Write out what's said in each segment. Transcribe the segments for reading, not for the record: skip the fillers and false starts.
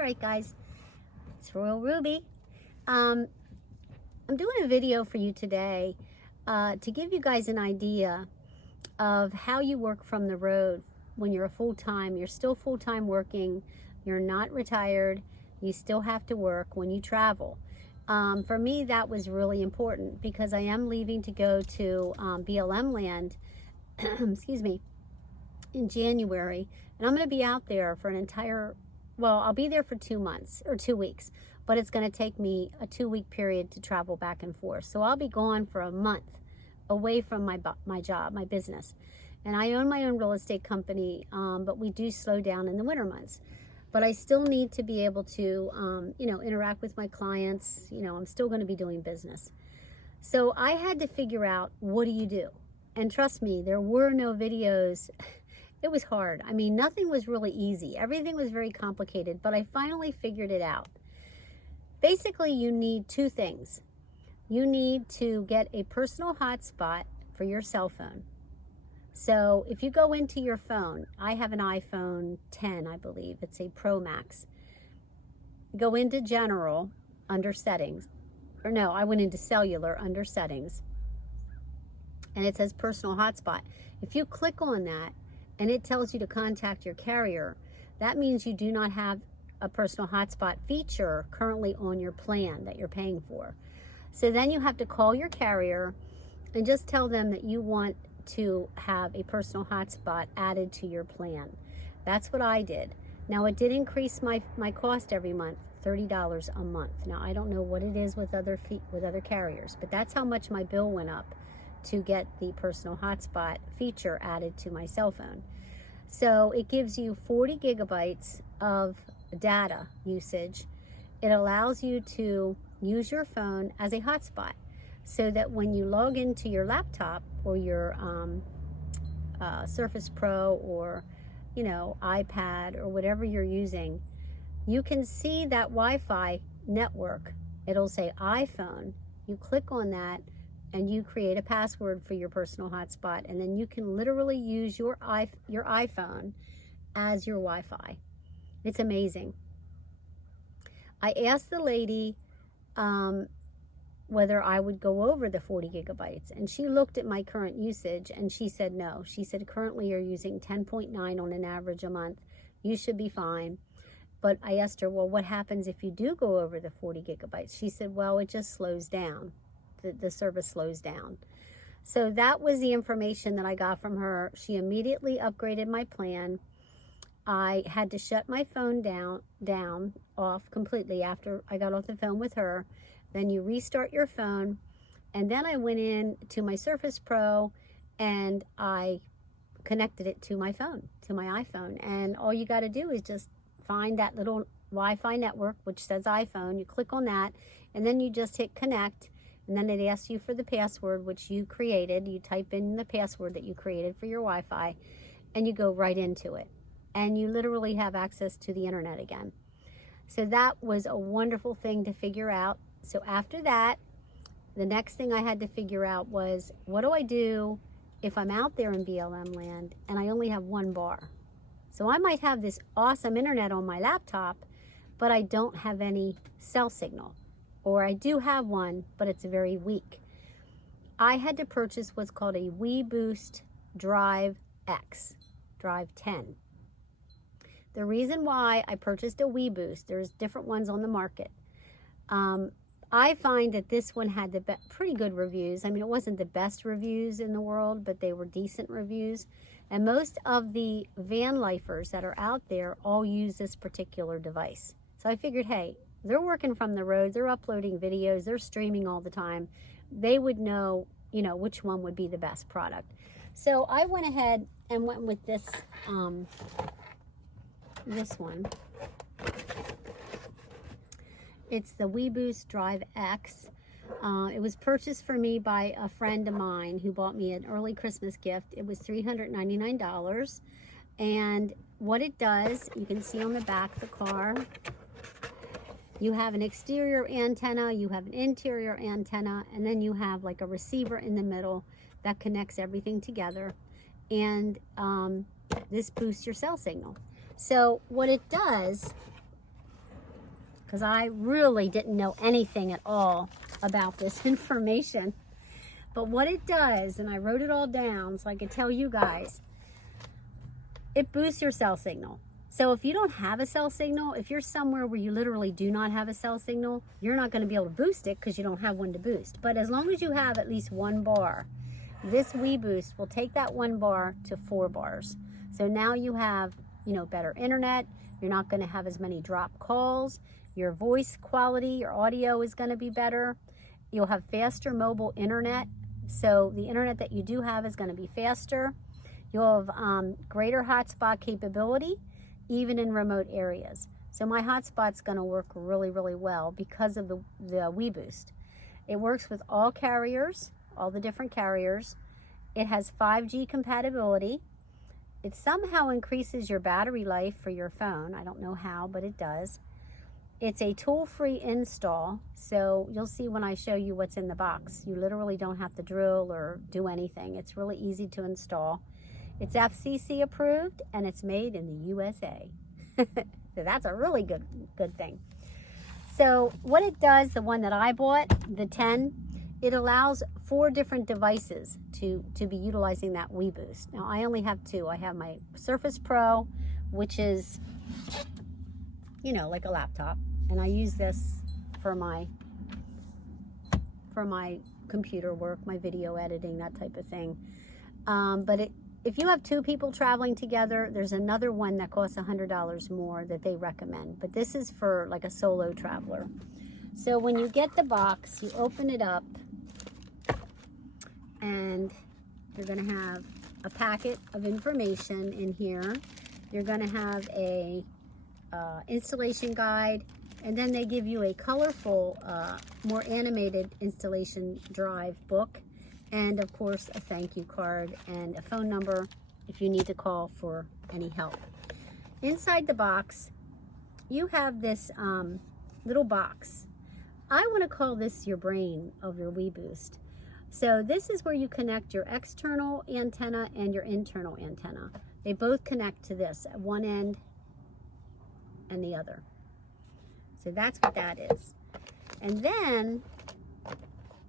Alright guys, it's Royal Ruby. I'm doing a video for you today to give you guys an idea of how you work from the road when you're you're still full-time working, you're not retired, you still have to work when you travel. For me, that was really important because I am leaving to go to BLM land, excuse me, in January, and I'm going to be out there for I'll be there for 2 months or 2 weeks, but it's going to take me a 2-week period to travel back and forth. So I'll be gone for a month away from my job, my business. And I own my own real estate company, but we do slow down in the winter months. But I still need to be able to, interact with my clients. I'm still going to be doing business. So I had to figure out, what do you do? And trust me, there were no videos. It was hard. I mean, nothing was really easy. Everything was very complicated, but I finally figured it out. Basically, you need 2 things. You need to get a personal hotspot for your cell phone. So if you go into your phone, I have an iPhone 10, I believe. It's a Pro Max. Go into General under Settings. Or no, I went into Cellular under Settings. And it says Personal Hotspot. If you click on that, and it tells you to contact your carrier, that means you do not have a personal hotspot feature currently on your plan that you're paying for. So then you have to call your carrier and just tell them that you want to have a personal hotspot added to your plan. That's what I did. Now, it did increase my cost every month, $30 a month. Now, I don't know what it is with other carriers, but that's how much my bill went up to get the personal hotspot feature added to my cell phone. So it gives you 40 gigabytes of data usage. It allows you to use your phone as a hotspot so that when you log into your laptop or your Surface Pro or iPad or whatever you're using, you can see that Wi-Fi network. It'll say iPhone. You click on that and you create a password for your personal hotspot, and then you can literally use your iPhone as your Wi-Fi. It's amazing. I asked the lady whether I would go over the 40 gigabytes, and she looked at my current usage and she said no. She said, currently you're using 10.9 on an average a month. You should be fine. But I asked her, well, what happens if you do go over the 40 gigabytes? She said, well, it just slows down. The service slows down. So that was the information that I got from her. She immediately upgraded my plan. I had to shut my phone off completely after I got off the phone with her. Then you restart your phone. And then I went in to my Surface Pro and I connected it to my phone, to my iPhone. And all you got to do is just find that little Wi-Fi network, which says iPhone. You click on that and then you just hit connect. And then it asks you for the password, which you created. You type in the password that you created for your Wi-Fi, and you go right into it. And you literally have access to the internet again. So that was a wonderful thing to figure out. So after that, the next thing I had to figure out was, what do I do if I'm out there in BLM land and I only have 1 bar? So I might have this awesome internet on my laptop, but I don't have any cell signal. Or I do have one, but it's very weak. I had to purchase what's called a Weboost Drive X, Drive 10. The reason why I purchased a Weboost, there's different ones on the market. I find that this one had pretty good reviews. I mean, it wasn't the best reviews in the world, but they were decent reviews. And most of the Vanlifers that are out there all use this particular device. So I figured, hey, they're working from the road, they're uploading videos, they're streaming all the time. They would know, which one would be the best product. So I went ahead and went with this one. It's the Weboost Drive X. It was purchased for me by a friend of mine who bought me an early Christmas gift. It was $399. And what it does, you can see on the back of the car, you have an exterior antenna, you have an interior antenna, and then you have like a receiver in the middle that connects everything together. And this boosts your cell signal. So what it does because I really didn't know anything at all about this information. But what it does, and I wrote it all down so I could tell you guys, it boosts your cell signal. So if you don't have a cell signal, if you're somewhere where you literally do not have a cell signal, you're not going to be able to boost it because you don't have one to boost. But as long as you have at least 1 bar, this Weboost will take that 1 bar to 4 bars. So now you have, you know, better internet. You're not going to have as many drop calls. Your voice quality, your audio is going to be better. You'll have faster mobile internet. So the internet that you do have is going to be faster. You'll have greater hotspot capability, even in remote areas. So my hotspot's going to work really, really well because of the Weboost. It works with all carriers, all the different carriers. It has 5G compatibility. It somehow increases your battery life for your phone. I don't know how, but it does. It's a tool-free install, so you'll see when I show you what's in the box. You literally don't have to drill or do anything. It's really easy to install. It's FCC approved, and it's made in the USA. So that's a really good thing. So what it does, the one that I bought, the 10, it allows 4 different devices to be utilizing that Weboost. Now I only have 2. I have my Surface Pro, which is, you know, like a laptop, and I use this for my computer work, my video editing, that type of thing. But if you have 2 people traveling together, there's another one that costs $100 more that they recommend. But this is for like a solo traveler. So when you get the box, you open it up, and you're going to have a packet of information in here. You're going to have a installation guide, and then they give you a colorful, more animated installation drive book. And of course, a thank you card and a phone number if you need to call for any help. Inside the box, you have this little box. I want to call this your brain of your Weboost. So this is where you connect your external antenna and your internal antenna. They both connect to this at one end and the other. So that's what that is. And then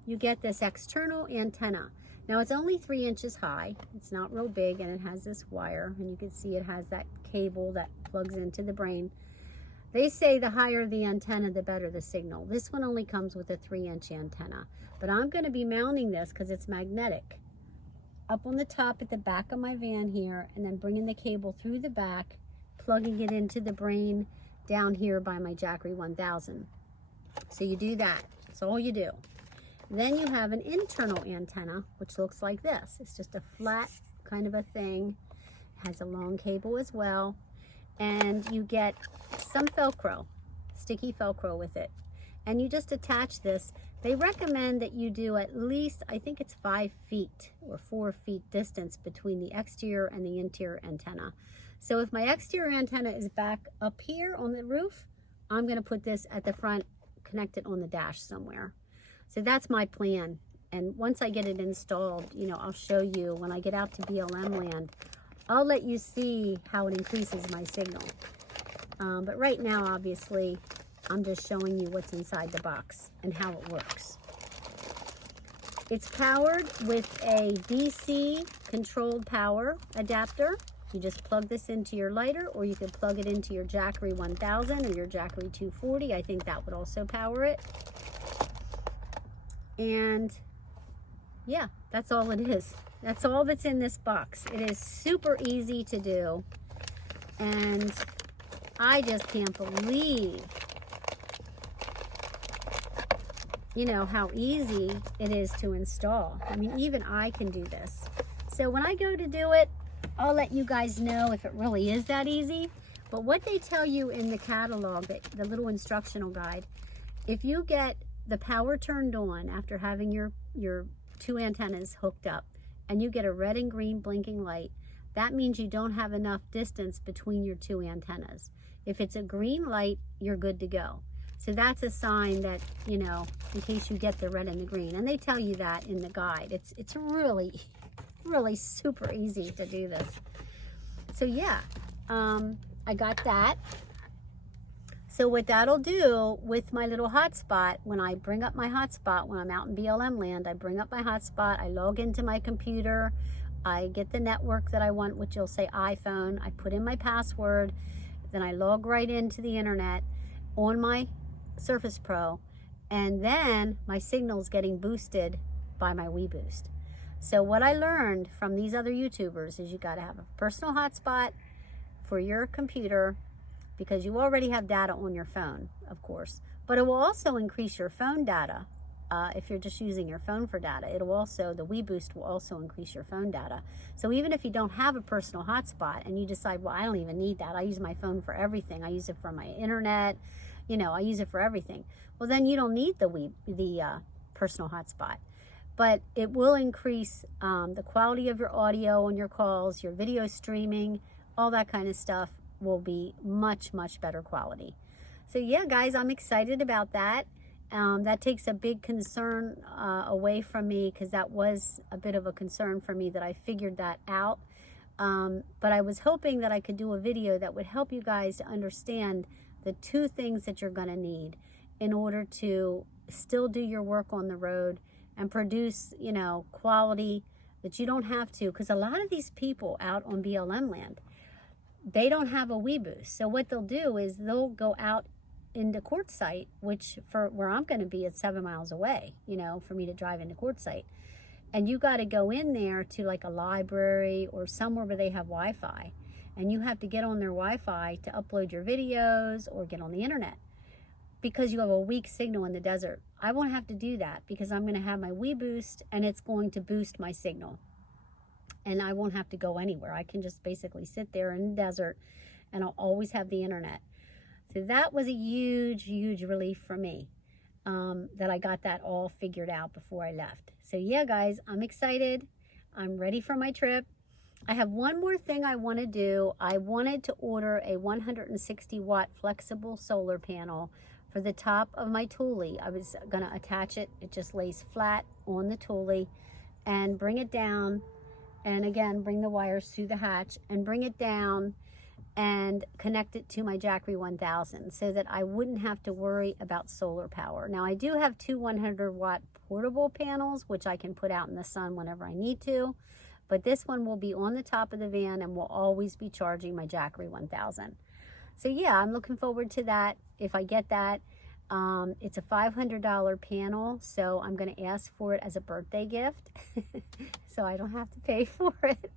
you get this external antenna. Now it's only 3 inches high. It's not real big, and it has this wire, and you can see it has that cable that plugs into the brain. They say the higher the antenna, the better the signal. This one only comes with a 3-inch antenna, but I'm going to be mounting this because it's magnetic up on the top at the back of my van here, and then bringing the cable through the back, plugging it into the brain down here by my Jackery 1000. So you do that. That's all you do. Then you have an internal antenna, which looks like this. It's just a flat kind of a thing. It has a long cable as well. And you get some Velcro, sticky Velcro with it. And you just attach this. They recommend that you do at least, I think it's 5 feet or 4 feet distance between the exterior and the interior antenna. So if my exterior antenna is back up here on the roof, I'm going to put this at the front, connect it on the dash somewhere. So that's my plan. And once I get it installed, you know, I'll show you when I get out to BLM land. I'll let you see how it increases my signal. But right now, obviously, I'm just showing you what's inside the box and how it works. It's powered with a DC controlled power adapter. You just plug this into your lighter, or you could plug it into your Jackery 1000 or your Jackery 240. I think that would also power it. And yeah, that's all it is. That's all that's in this box. It is super easy to do. And I just can't believe, you know, how easy it is to install. I mean, even I can do this. So when I go to do it, I'll let you guys know if it really is that easy. But what they tell you in the catalog, the little instructional guide, if you get the power turned on after having your 2 antennas hooked up, and you get a red and green blinking light, that means you don't have enough distance between your 2 antennas. If it's a green light, you're good to go. So that's a sign that, you know, in case you get the red and the green. And they tell you that in the guide. It's really, really super easy to do this. So yeah, I got that. So what that'll do with my little hotspot, when I bring up my hotspot, when I'm out in BLM land, I bring up my hotspot, I log into my computer, I get the network that I want, which will say iPhone, I put in my password, then I log right into the internet on my Surface Pro, and then my signal's getting boosted by my Weboost. So what I learned from these other YouTubers is you got to have a personal hotspot for your computer, because you already have data on your phone, of course, but it will also increase your phone data. If you're just using your phone for data, the Weboost will also increase your phone data. So even if you don't have a personal hotspot and you decide, well, I don't even need that, I use my phone for everything, I use it for my internet, I use it for everything, well, then you don't need the personal hotspot. But it will increase the quality of your audio on your calls, your video streaming, all that kind of stuff will be much, much better quality. So yeah, guys, I'm excited about that. That takes a big concern away from me, because that was a bit of a concern for me, that I figured that out. But I was hoping that I could do a video that would help you guys to understand the two things that you're going to need in order to still do your work on the road and produce, quality that you don't have to. Because a lot of these people out on BLM land, they don't have a Weboost. So what they'll do is they'll go out into Quartzsite, which for where I'm going to be, it's 7 miles away, for me to drive into Quartzsite. And you got to go in there to like a library or somewhere where they have Wi-Fi. And you have to get on their Wi-Fi to upload your videos or get on the internet, because you have a weak signal in the desert. I won't have to do that, because I'm going to have my Weboost and it's going to boost my signal. And I won't have to go anywhere. I can just basically sit there in the desert and I'll always have the internet. So that was a huge, huge relief for me, that I got that all figured out before I left. So yeah, guys, I'm excited. I'm ready for my trip. I have one more thing I want to do. I wanted to order a 160 watt flexible solar panel for the top of my Thule. I was going to attach it. It just lays flat on the Thule, and bring it down. And again, bring the wires through the hatch and bring it down and connect it to my Jackery 1000, so that I wouldn't have to worry about solar power. Now, I do have two 100 watt portable panels, which I can put out in the sun whenever I need to. But this one will be on the top of the van and will always be charging my Jackery 1000. So yeah, I'm looking forward to that if I get that. It's a $500 panel, so I'm going to ask for it as a birthday gift so I don't have to pay for it.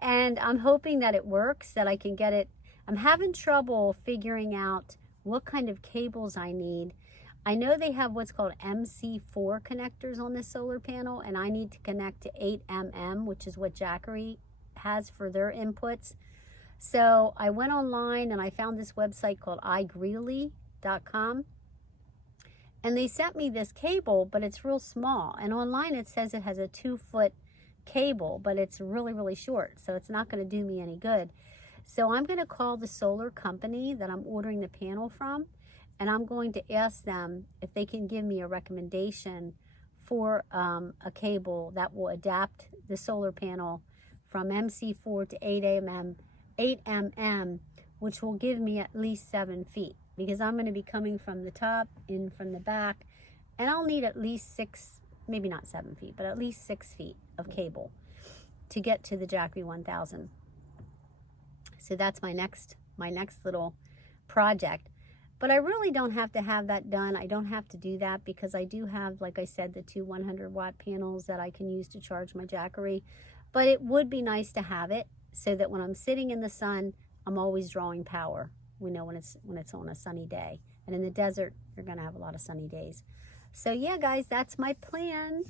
And I'm hoping that it works, that I can get it. I'm having trouble figuring out what kind of cables I need. I know they have what's called MC4 connectors on this solar panel, and I need to connect to 8mm, which is what Jackery has for their inputs. So I went online and I found this website called iGreeley.com. And they sent me this cable, but it's real small. And online it says it has a 2-foot cable, but it's really, really short. So it's not going to do me any good. So I'm going to call the solar company that I'm ordering the panel from, and I'm going to ask them if they can give me a recommendation for a cable that will adapt the solar panel from MC4 to 8mm, which will give me at least 7 feet. Because I'm going to be coming from the top, in from the back, and I'll need at least 6, maybe not 7 feet, but at least 6 feet of cable to get to the Jackery 1000. So that's my next little project. But I really don't have to have that done. I don't have to do that, because I do have, like I said, the two 100 watt panels that I can use to charge my Jackery. But it would be nice to have it so that when I'm sitting in the sun, I'm always drawing power. We know when it's on a sunny day. And in the desert, you're going to have a lot of sunny days. So yeah, guys, that's my plan.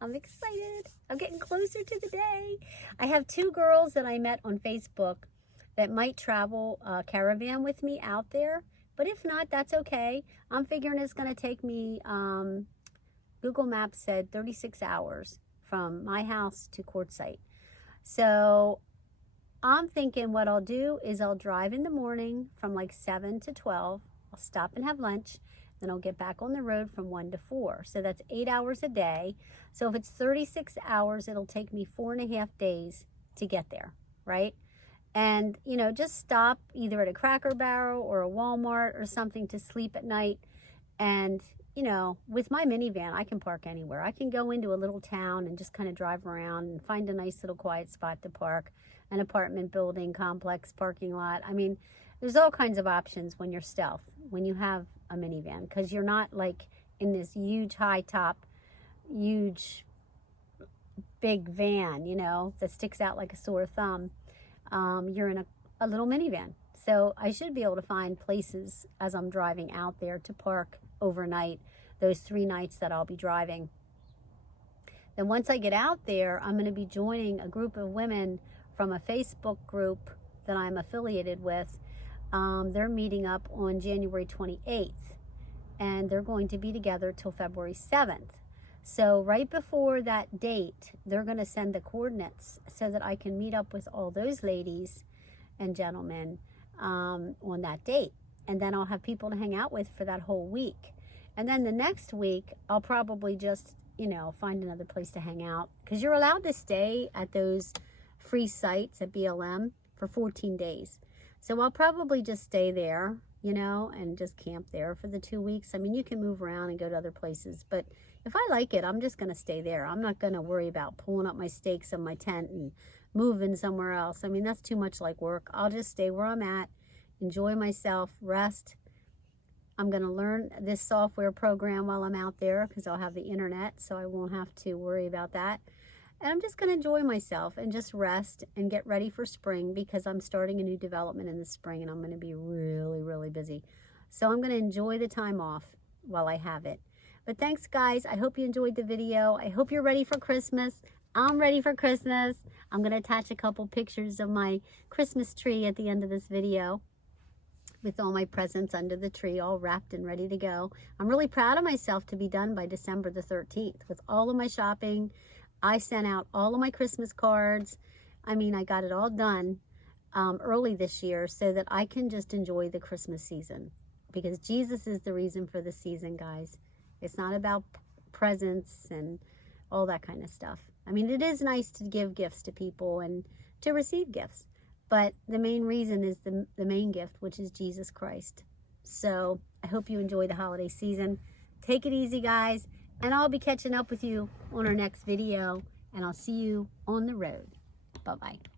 I'm excited. I'm getting closer to the day. I have 2 girls that I met on Facebook that might travel a caravan with me out there. But if not, that's okay. I'm figuring it's going to take me, Google Maps said 36 hours from my house to Quartzsite. So I'm thinking what I'll do is I'll drive in the morning from like 7 to 12. I'll stop and have lunch. Then I'll get back on the road from 1 to 4. So that's 8 hours a day. So if it's 36 hours, it'll take me 4.5 days to get there, right? and, you know, just stop either at a Cracker Barrel or a Walmart or something to sleep at night. And, you know, with my minivan, I can park anywhere. I can go into a little town and just kind of drive around and find a nice little quiet spot to park, an apartment building, complex, parking lot. I mean, there's all kinds of options when you're stealth, when you have a minivan, because you're not like in this huge high top, huge big van, you know, that sticks out like a sore thumb. You're in a little minivan. So I should be able to find places as I'm driving out there to park overnight, those 3 nights that I'll be driving. Then once I get out there, I'm going to be joining a group of women from a Facebook group that I'm affiliated with. They're meeting up on January 28th, and they're going to be together till February 7th. So right before that date, they're going to send the coordinates so that I can meet up with all those ladies and gentlemen on that date. And then I'll have people to hang out with for that whole week. And then the next week, I'll probably just, you know, find another place to hang out. Because you're allowed to stay at those free sites at BLM for 14 days. So I'll probably just stay there, you know, and just camp there for the 2 weeks. I mean, you can move around and go to other places, but if I like it, I'm just going to stay there. I'm not going to worry about pulling up my stakes in my tent and moving somewhere else. I mean, that's too much like work. I'll just stay where I'm at, enjoy myself, rest. I'm going to learn this software program while I'm out there because I'll have the internet, so I won't have to worry about that. And I'm just going to enjoy myself and just rest and get ready for spring, because I'm starting a new development in the spring and I'm going to be really, really busy. So I'm going to enjoy the time off while I have it. But thanks, guys. I hope you enjoyed the video. I hope you're ready for Christmas. I'm ready for Christmas. I'm going to attach a couple pictures of my Christmas tree at the end of this video with all my presents under the tree, all wrapped and ready to go. I'm really proud of myself to be done by December the 13th with all of my shopping. I sent out all of my Christmas cards. I mean, I got it all done early this year so that I can just enjoy the Christmas season, because Jesus is the reason for the season, guys. It's not about presents and all that kind of stuff. I mean, it is nice to give gifts to people and to receive gifts, but the main reason is the main gift, which is Jesus Christ. So I hope you enjoy the holiday season. Take it easy, guys, and I'll be catching up with you on our next video, and I'll see you on the road. Bye-bye.